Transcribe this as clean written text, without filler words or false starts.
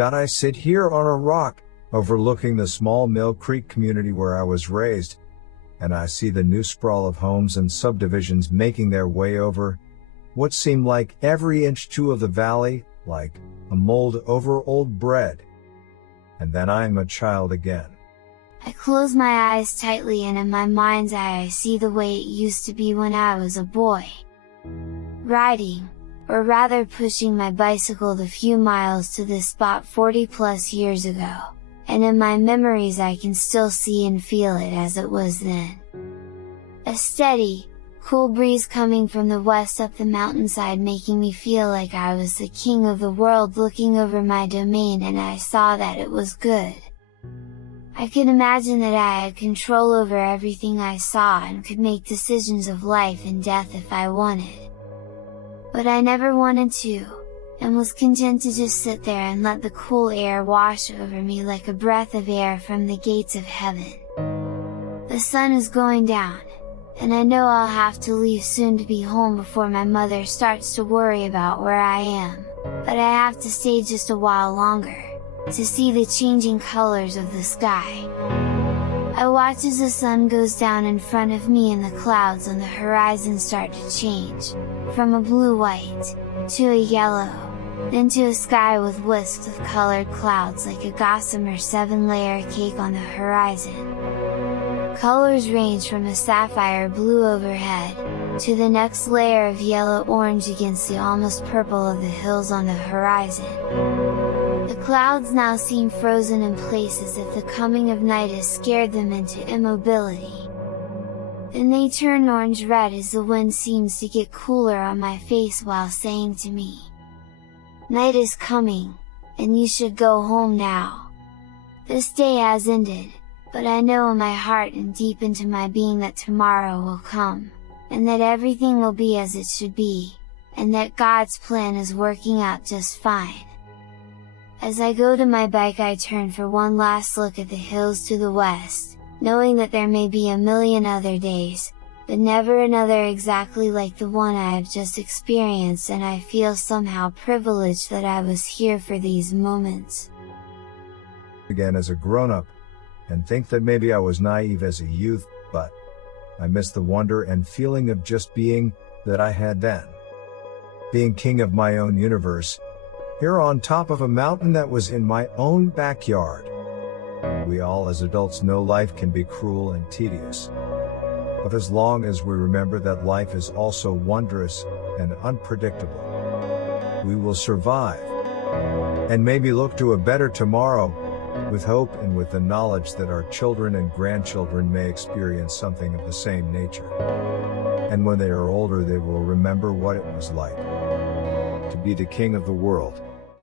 I sit here on a rock, overlooking the small Mill Creek community where I was raised, and I see the new sprawl of homes and subdivisions making their way over what seemed like every inch two of the valley, like a mold over old bread. And then I am a child again. I close my eyes tightly, and in my mind's eye I see the way it used to be when I was a boy. Riding, or rather pushing my bicycle the few miles to this spot 40 plus years ago, and in my memories I can still see and feel it as it was then. A steady, cool breeze coming from the west up the mountainside, making me feel like I was the king of the world looking over my domain, and I saw that it was good. I could imagine that I had control over everything I saw and could make decisions of life and death if I wanted. But I never wanted to, and was content to just sit there and let the cool air wash over me like a breath of air from the gates of heaven. The sun is going down, and I know I'll have to leave soon to be home before my mother starts to worry about where I am, but I have to stay just a while longer, to see the changing colors of the sky. I watch as the sun goes down in front of me and the clouds on the horizon start to change, from a blue-white, to a yellow, then to a sky with wisps of colored clouds like a gossamer 7-layer cake on the horizon. Colors range from a sapphire blue overhead, to the next layer of yellow-orange against the almost purple of the hills on the horizon. The clouds now seem frozen in place as if the coming of night has scared them into immobility. Then they turn orange-red as the wind seems to get cooler on my face while saying to me, "Night is coming, and you should go home now. This day has ended, but I know in my heart and deep into my being that tomorrow will come, and that everything will be as it should be, and that God's plan is working out just fine." As I go to my bike, I turn for one last look at the hills to the west, knowing that there may be a million other days, but never another exactly like the one I have just experienced, and I feel somehow privileged that I was here for these moments. Again as a grown-up, and think that maybe I was naive as a youth, but I miss the wonder and feeling of just being, that I had then. Being king of my own universe, here on top of a mountain that was in my own backyard. We all as adults know life can be cruel and tedious. But as long as we remember that life is also wondrous and unpredictable, we will survive. And maybe look to a better tomorrow, with hope and with the knowledge that our children and grandchildren may experience something of the same nature. And when they are older, they will remember what it was like to be the king of the world.